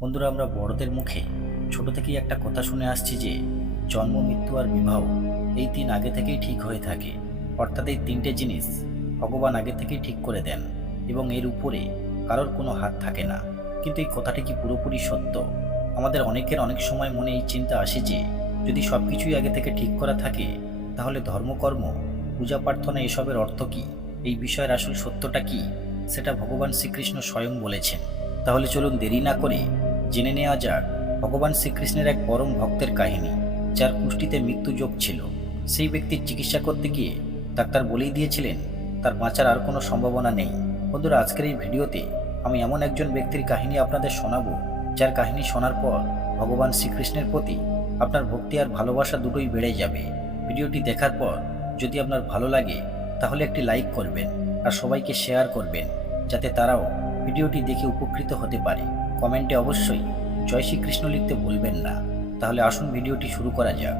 বন্ধুরা, আমরা বড়দের মুখে ছোট থেকেই একটা কথা শুনে আসছি যে, জন্ম, মৃত্যু আর বিবাহ এই তিন আগে থেকেই ঠিক হয়ে থাকে। অর্থাৎ এই তিনটে জিনিস ভগবান আগে থেকেই ঠিক করে দেন এবং এর উপরে কারোর কোনো হাত থাকে না। কিন্তু এই কথাটি কি পুরোপুরি সত্য? আমাদের অনেকের অনেক সময় মনে এই চিন্তা আসে যে, যদি সব কিছুই আগে থেকে ঠিক করা থাকে, তাহলে ধর্মকর্ম পূজা, প্রার্থনা এসবের অর্থ কী? এই বিষয়ের আসল সত্যটা কি? সেটা ভগবান শ্রীকৃষ্ণ স্বয়ং বলেছেন। তাহলে চলুন দেরি না করে জেনে নেওয়া যাক, ভগবান শ্রীকৃষ্ণের এক পরম ভক্তের কাহিনী, যার কুষ্টিতে মৃত্যু যোগ ছিল। সেই ব্যক্তির চিকিৎসা করতে গিয়ে ডাক্তার বলেই দিয়েছিলেন, তার বাঁচার আর কোনো সম্ভাবনা নেই। বন্ধুরা, আজকের এই ভিডিওতে আমি এমন একজন ব্যক্তির কাহিনী আপনাদের শোনাবো, যার কাহিনী শোনার পর ভগবান শ্রীকৃষ্ণের প্রতি আপনার ভক্তি আর ভালোবাসা দুটোই বেড়ে যাবে। ভিডিওটি দেখার পর যদি আপনার ভালো লাগে, তাহলে একটি লাইক করবেন আর সবাইকে শেয়ার করবেন, যাতে তারাও ভিডিওটি দেখে উপকৃত হতে পারে। কমেন্টে অবশ্যই জয় শ্রীকৃষ্ণ লিখতে ভুলবেন না। তাহলে আসুন ভিডিওটি শুরু করা যাক।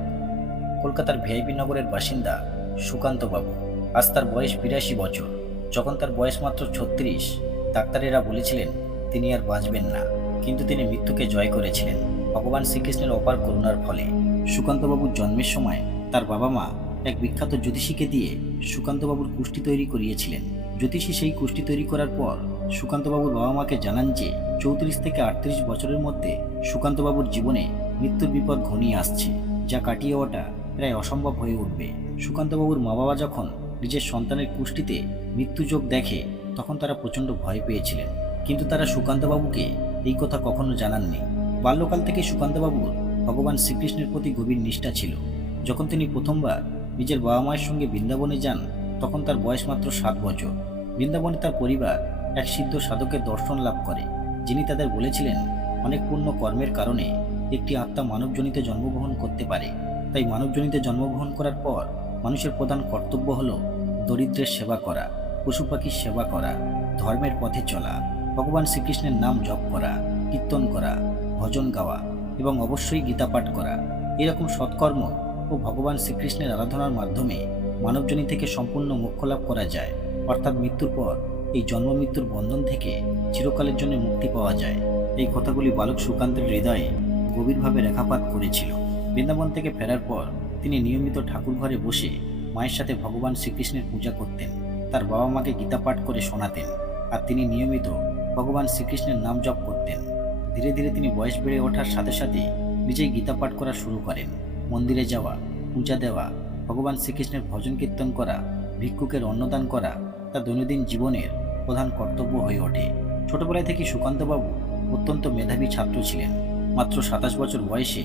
কলকাতার ভিআইপি নগরের বাসিন্দা সুকান্ত বাবু। আজ তার বয়স বিরাশি বছর। যখন তার বয়স মাত্র ছত্রিশ, ডাক্তারেরা বলেছিলেন তিনি আর বাঁচবেন না। কিন্তু তিনি মৃত্যুকে জয় করেছিলেন। ভগবান শ্রীকৃষ্ণের অপার করুণার ফলে। সুকান্তবাবুর জন্মের সময় তার বাবা মা এক বিখ্যাত জ্যোতিষীকে দিয়ে সুকান্তবাবুর কুষ্টি তৈরি করিয়েছিলেন। জ্যোতিষী সেই কুষ্টি তৈরি করার পর সুকান্তবাবুর বাবা মাকে জানান যে, চৌত্রিশ থেকে আটত্রিশ বছরের মধ্যে সুকান্তবাবুর জীবনে মৃত্যুর বিপদ ঘনিয়ে আসছে, যা কাটিয়ে ওঠা প্রায় অসম্ভব হয়ে উঠবে। সুকান্তবাবুর মা বাবা যখন নিজের সন্তানের কুষ্টিতে মৃত্যুযোগ দেখে, তখন তারা প্রচণ্ড ভয় পেয়েছিলেন। কিন্তু তারা সুকান্তবাবুকে এই কথা কখনো জানাননি। বাল্যকাল থেকে সুকান্তবাবুর ভগবান শ্রীকৃষ্ণের প্রতি গভীর নিষ্ঠা ছিল। যখন তিনি প্রথমবার নিজের বাবা মায়ের সঙ্গে বৃন্দাবনে যান, তখন তার বয়স মাত্র সাত বছর। বৃন্দাবনে তার পরিবার এক সিদ্ধ সাধকের দর্শন লাভ করে, যিনি তাদের বলেছিলেন, অনেক পূর্ণ কর্মের কারণে একটি আত্মা মানবজনিতে জন্মগ্রহণ করতে পারে। তাই মানবজনিতে জন্মগ্রহণ করার পর মানুষের প্রধান কর্তব্য হল দরিদ্রের সেবা করা, পশু পাখির সেবা করা, ধর্মের পথে চলা, ভগবান শ্রীকৃষ্ণের নাম জপ করা, কীর্তন করা, ভজন গাওয়া এবং অবশ্যই গীতা পাঠ করা। এরকম সৎকর্ম ও ভগবান শ্রীকৃষ্ণের আরাধনার মাধ্যমে মানবজনী থেকে সম্পূর্ণ মোক্ষ লাভ করা যায়। অর্থাৎ মৃত্যুর পর এই জন্ম মৃত্যুর বন্ধন থেকে চিরকালের জন্য মুক্তি পাওয়া যায়। এই কথাগুলি বালক সুকান্তের হৃদয়ে গভীরভাবে রেখাপাত করেছিল। বৃন্দাবন থেকে ফেরার পর তিনি নিয়মিত ঠাকুর ঘরে বসে মায়ের সাথে ভগবান শ্রীকৃষ্ণের পূজা করতেন। তার বাবা মাকে গীতা পাঠ করে শোনাতেন আর তিনি নিয়মিত ভগবান শ্রীকৃষ্ণের নাম জপ করতেন। ধীরে ধীরে তিনি বয়স বেড়ে ওঠার সাথে সাথে নিজেই গীতা পাঠ করা শুরু করেন। মন্দিরে যাওয়া, পূজা দেওয়া, ভগবান শ্রীকৃষ্ণের ভজন কীর্তন করা, ভিক্ষুকের অন্নদান করা, তার দৈনন্দিন জীবনের প্রধান কর্তব্য হয়ে ওঠে। ছোটবেলায় থেকে সুকান্তবাবু অত্যন্ত মেধাবী ছাত্র ছিলেন। মাত্র সাতাশ বছর বয়সে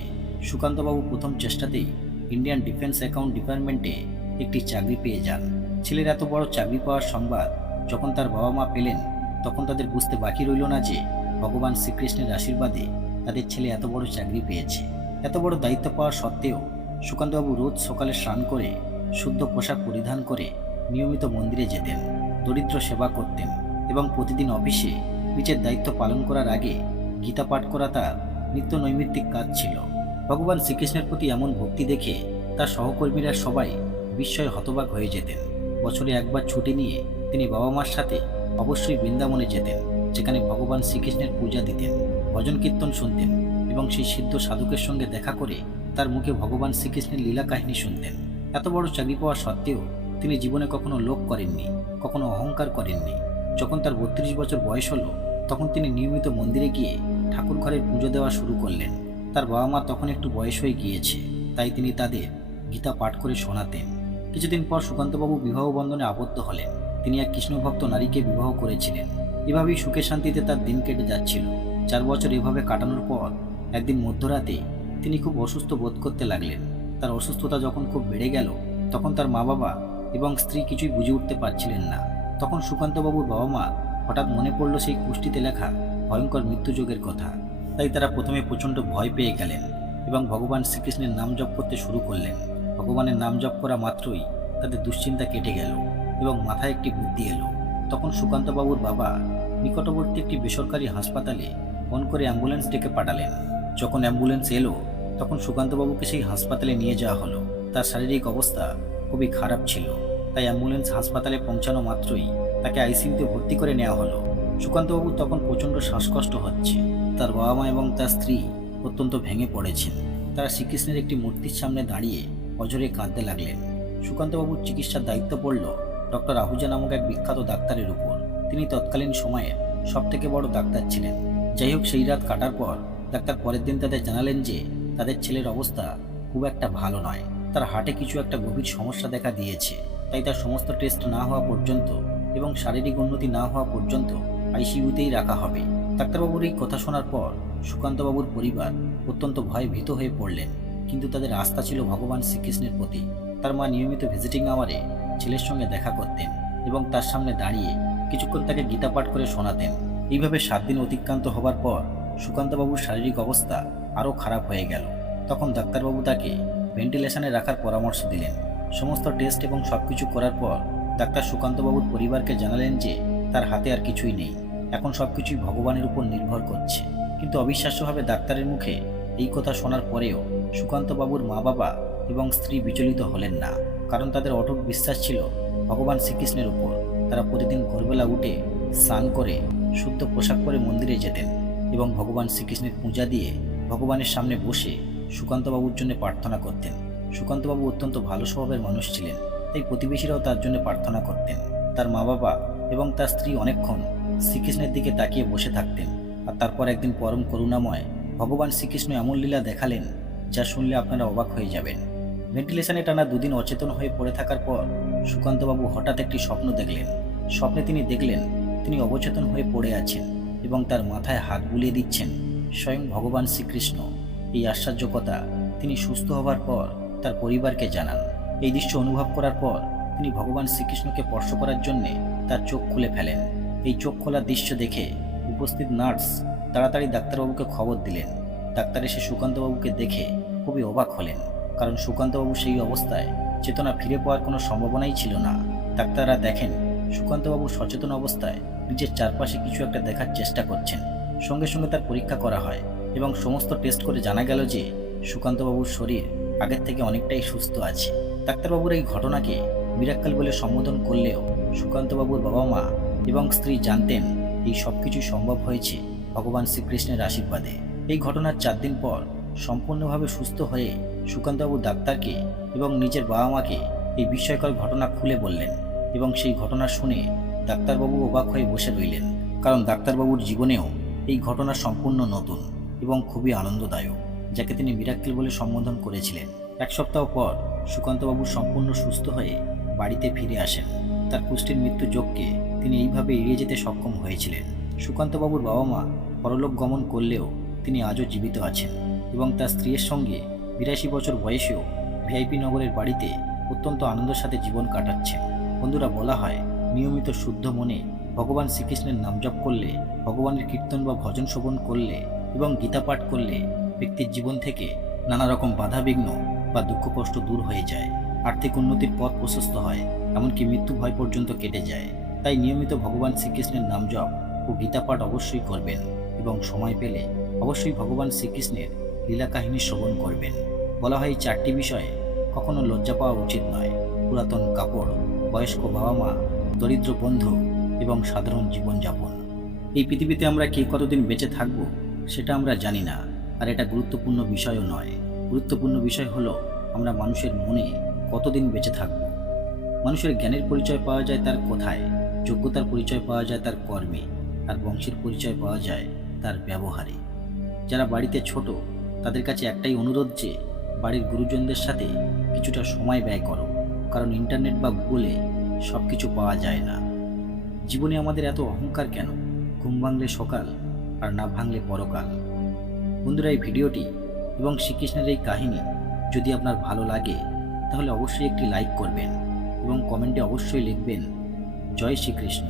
সুকান্তবাবু প্রথম চেষ্টাতেই ইন্ডিয়ান ডিফেন্স অ্যাকাউন্ট ডিপার্টমেন্টে একটি চাকরি পেয়ে যান। ছেলের এত বড় চাকরি পাওয়ার সংবাদ যখন তার বাবা মা পেলেন, তখন তাদের বুঝতে বাকি রইল না যে ভগবান শ্রীকৃষ্ণের আশীর্বাদে তাদের ছেলে এত বড় চাকরি পেয়েছে। এত বড় দায়িত্ব পাওয়া সত্ত্বেও সুকান্তবাবু রোজ সকালে স্নান করে, শুদ্ধ পোশাক পরিধান করে নিয়মিত মন্দিরে যেতেন। দরিদ্র সেবা করতেন এবং প্রতিদিন অফিসে নিজের দায়িত্ব পালন করার আগে গীতা পাঠ করা তার নিত্য নৈমিত্তিক কাজ ছিল। ভগবান শ্রীকৃষ্ণের প্রতি এমন ভক্তি দেখে তার সহকর্মীরা সবাই বিস্ময়ে হতবাক হয়ে যেতেন। বছরে একবার ছুটি নিয়ে তিনি বাবা মার সাথে অবশ্যই বৃন্দাবনে যেতেন, যেখানে ভগবান শ্রীকৃষ্ণের পূজা দিতেন, ভজন কীর্তন শুনতেন এবং সেই সিদ্ধ সাধকের সঙ্গে দেখা করে তার মুখে ভগবান শ্রীকৃষ্ণের লীলা কাহিনী শুনতেন। এত বড় চাকরি পাওয়া সত্ত্বেও তিনি জীবনে কখনো লোভ করেননি, কখনো অহংকার করেননি। যখন তার বত্রিশ বছর বয়স হলো, তখন তিনি নিয়মিত মন্দিরে গিয়ে ঠাকুর ঘরের পুজো দেওয়া শুরু করলেন। তার বাবা মা তখন একটু বয়স হয়ে গিয়েছে, তাই তিনি তাদের গীতা পাঠ করে শোনাতেন। কিছুদিন পর সুকান্তবাবু বিবাহ বন্ধনে আবদ্ধ হলেন। তিনি এক কৃষ্ণভক্ত নারীকে বিবাহ করেছিলেন। এভাবেই সুখে শান্তিতে তার দিন কেটে যাচ্ছিল। চার বছর এভাবে কাটানোর পর একদিন মধ্যরাতে তিনি খুব অসুস্থ বোধ করতে লাগলেন। তার অসুস্থতা যখন খুব বেড়ে গেল, তখন তার মা বাবা এবং স্ত্রী কিছুই বুঝে উঠতে পারছিলেন না। তখন সুকান্তবাবুর বাবা মা হঠাৎ মনে পড়ল সেই কুষ্টিতে লেখা ভয়ঙ্কর মৃত্যুযোগের কথা। তাই তারা প্রথমে প্রচণ্ড ভয় পেয়ে গেলেন এবং ভগবান শ্রীকৃষ্ণের নাম জপ করতে শুরু করলেন। ভগবানের নাম জপ করা মাত্রই তাদের দুশ্চিন্তা কেটে গেল এবং মাথায় একটি বুদ্ধি এলো। তখন সুকান্তবাবুর বাবা নিকটবর্তী একটি বেসরকারি হাসপাতালে ফোন করে অ্যাম্বুলেন্স ডেকে পাঠালেন। যখন অ্যাম্বুলেন্স এলো, তখন সুকান্তবাবুকে সেই হাসপাতালে নিয়ে যাওয়া হলো। তার শারীরিক অবস্থা খুবই খারাপ ছিল। তাই অ্যাম্বুলেন্স হাসপাতালে পৌঁছানো মাত্রই তাকে আইসিইউতে ভর্তি করে নেওয়া হলো। সুকান্তবাবু তখন প্রচণ্ড শ্বাসকষ্ট হচ্ছে। তার বাবা মা এবং তার স্ত্রী অত্যন্ত ভেঙে পড়েছেন। তারা শ্রীকৃষ্ণের একটি মূর্তির সামনে দাঁড়িয়ে অজরে কাঁদতে লাগলেন। সুকান্তবাবুর চিকিৎসার দায়িত্ব পড়ল ডক্টর আহুজা নামক এক বিখ্যাত ডাক্তারের উপর। তিনি তৎকালীন সময়ের সব থেকে বড় ডাক্তার ছিলেন। যাই হোক, সেই রাত কাটার পর ডাক্তার পরের দিন তাদের জানালেন যে তাদের ছেলের অবস্থা খুব একটা ভালো নয়। তার হার্টে কিছু একটা গভীর সমস্যা দেখা দিয়েছে। তাই তার সমস্ত টেস্ট না হওয়া পর্যন্ত এবং শারীরিক উন্নতি না হওয়া পর্যন্ত আইসিইউতেই রাখা হবে। ডাক্তারবাবুর এই কথা শোনার পর সুকান্তবাবুর পরিবার অত্যন্ত ভয়ে ভীত হয়ে পড়লেন। কিন্তু তাদের আস্থা ছিল ভগবান শ্রীকৃষ্ণের প্রতি। তার মা নিয়মিত ভিজিটিং আওয়ারে ছেলের সঙ্গে দেখা করতেন এবং তার সামনে দাঁড়িয়ে কিছুক্ষণ তাকে গীতা পাঠ করে শোনাতেন। এইভাবে সাত দিন অতিক্রান্ত হবার পর সুকান্তবাবুর শারীরিক অবস্থা আরও খারাপ হয়ে গেল। তখন ডাক্তারবাবু তাকে ভেন্টিলেশনে রাখার পরামর্শ দিলেন। সমস্ত টেস্ট এবং সব কিছু করার পর ডাক্তার সুকান্তবাবুর পরিবারকে জানালেন যে তার হাতে আর কিছুই নেই। এখন সব কিছুই ভগবানের উপর নির্ভর করছে। কিন্তু অবিশ্বাস্যভাবে ডাক্তারের মুখে এই কথা শোনার পরেও সুকান্তবাবুর মা বাবা এবং স্ত্রী বিচলিত হলেন না। কারণ তাদের অটুট বিশ্বাস ছিল ভগবান শ্রীকৃষ্ণের উপর। তারা প্রতিদিন ভোরবেলা উঠে স্নান করে শুদ্ধ পোশাক পরে মন্দিরে যেতেন এবং ভগবান শ্রীকৃষ্ণের পূজা দিয়ে ভগবানের সামনে বসে সুকান্তবাবুর জন্য প্রার্থনা করতেন। সুকান্তবাবু অত্যন্ত ভালো স্বভাবের মানুষ ছিলেন, তাই প্রতিবেশীরাও তার জন্য প্রার্থনা করতেন। তার মা বাবা এবং তার স্ত্রী অনেকক্ষণ শ্রীকৃষ্ণের দিকে তাকিয়ে বসে থাকতেন আর তারপর একদিন পরম করুণাময় ভগবান শ্রীকৃষ্ণ এমন লীলা দেখালেন যা শুনলে আপনারা অবাক হয়ে যাবেন। ভেন্টিলেশনে টানা দুদিন অচেতন হয়ে পড়ে থাকার পর সুকান্তবাবু হঠাৎ একটি স্বপ্ন দেখলেন। স্বপ্নে তিনি দেখলেন তিনি অবচেতন হয়ে পড়ে আছেন এবং তার মাথায় হাত বুলিয়ে দিচ্ছেন, স্বয়ং ভগবান শ্রীকৃষ্ণ। এই আশ্চর্য কথা তিনি সুস্থ হবার পর তার পরিবারকে জানান। এই দৃশ্য অনুভব করার পর তিনি ভগবান শ্রীকৃষ্ণকে স্পর্শ করার জন্যে তার চোখ খুলে ফেলেন। এই চোখ খোলার দৃশ্য দেখে উপস্থিত নার্স তাড়াতাড়ি ডাক্তারবাবুকে খবর দিলেন। ডাক্তার এসে সুকান্তবাবুকে দেখে খুবই অবাক হলেন, কারণ সুকান্তবাবু সেই অবস্থায় চেতনা ফিরে পাওয়ার কোনো সম্ভাবনাই ছিল না। ডাক্তাররা দেখেন সুকান্তবাবু সচেতন অবস্থায় নিজের চারপাশে কিছু একটা দেখার চেষ্টা করছেন। সঙ্গে সঙ্গে তার পরীক্ষা করা হয়। এবং সমস্ত টেস্ট করে জানা গেল যে সুকান্তবাবুর শরীর আগের থেকে অনেকটাই সুস্থ আছে। ডাক্তারবাবুর এই ঘটনাকে মিরাক্কাল বলে সম্বোধন করলেও সুকান্তবাবুর বাবা মা এবং স্ত্রী জানতেন এই সব কিছু সম্ভব হয়েছে ভগবান শ্রীকৃষ্ণের আশীর্বাদে। এই ঘটনার চার দিন পর সম্পূর্ণভাবে সুস্থ হয়ে সুকান্তবাবু ডাক্তারকে এবং নিজের বাবা মাকে এই বিস্ময়কর ঘটনা খুলে বললেন এবং সেই ঘটনা শুনে ডাক্তারবাবু অবাক হয়ে বসে রইলেন। কারণ ডাক্তারবাবুর জীবনেও এই ঘটনা সম্পূর্ণ নতুন। এবং খুবই আনন্দদায়ক, যাকে তিনি মিরাক্কেল বলে সম্বোধন করেছিলেন। এক সপ্তাহ পর সুকান্তবাবু সম্পূর্ণ সুস্থ হয়ে বাড়িতে ফিরে আসেন। তার কুষ্টির মৃত্যু যোগকে তিনি এইভাবে এড়িয়ে যেতে সক্ষম হয়েছিলেন। সুকান্তবাবুর বাবা মা পরলোক গমন করলেও তিনি আজও জীবিত আছেন এবং তার স্ত্রীর সঙ্গে বিরাশি বছর বয়সেও ভিআইপি নগরের বাড়িতে অত্যন্ত আনন্দের সাথে জীবন কাটাচ্ছেন। বন্ধুরা, বলা হয়, নিয়মিত শুদ্ধ মনে ভগবান শ্রীকৃষ্ণের নাম জপ করলে, ভগবানের কীর্তন বা ভজন শ্রবণ করলে এবং গীতা পাঠ করলে ব্যক্তির জীবন থেকে নানা রকম বাধাবিঘ্ন বা দুঃখ কষ্ট দূর হয়ে যায়। আর্থিক উন্নতির পথ প্রশস্ত হয়, এমনকি মৃত্যু ভয় পর্যন্ত কেটে যায়। তাই নিয়মিত ভগবান শ্রীকৃষ্ণের নাম জপ ও গীতা পাঠ অবশ্যই করবেন এবং সময় পেলে অবশ্যই ভগবান শ্রীকৃষ্ণের লীলা কাহিনী শ্রবণ করবেন। বলা হয় চারটি বিষয়ে কখনো লজ্জা পাওয়া উচিত নয়। পুরাতন কাপড়, বয়স্ক বাবা মা দরিদ্র বন্ধু এবং সাধারণ জীবনযাপন। এই পৃথিবীতে আমরা কে কতদিন বেঁচে থাকব সেটা আমরা জানি না, আর এটা গুরুত্বপূর্ণ বিষয়ও নয়। গুরুত্বপূর্ণ বিষয় হলো, আমরা মানুষের মনে কতদিন বেঁচে থাকব? মানুষের জ্ঞানের পরিচয় পাওয়া যায় তার কোথায়, যোগ্যতার পরিচয় পাওয়া যায় তার কর্মে, আর বংশের পরিচয় পাওয়া যায় তার ব্যবহারে। যারা বাড়িতে ছোট, তাদের কাছে একটাই অনুরোধ যে, বাড়ির গুরুজনদের সাথে কিছুটা সময় ব্যয় করো, কারণ ইন্টারনেট বা গুগলে সব কিছু পাওয়া যায় না। জীবনে আমাদের এত অহংকার কেন? ঘুম ভাঙলে সকাল আর না ভাঙলে পরকাল বন্ধুরা, এই ভিডিওটি এবং শ্রীকৃষ্ণের এই কাহিনী যদি আপনার ভালো লাগে, তাহলে অবশ্যই একটি লাইক করবেন এবং কমেন্টে অবশ্যই লিখবেন, জয় শ্রীকৃষ্ণ।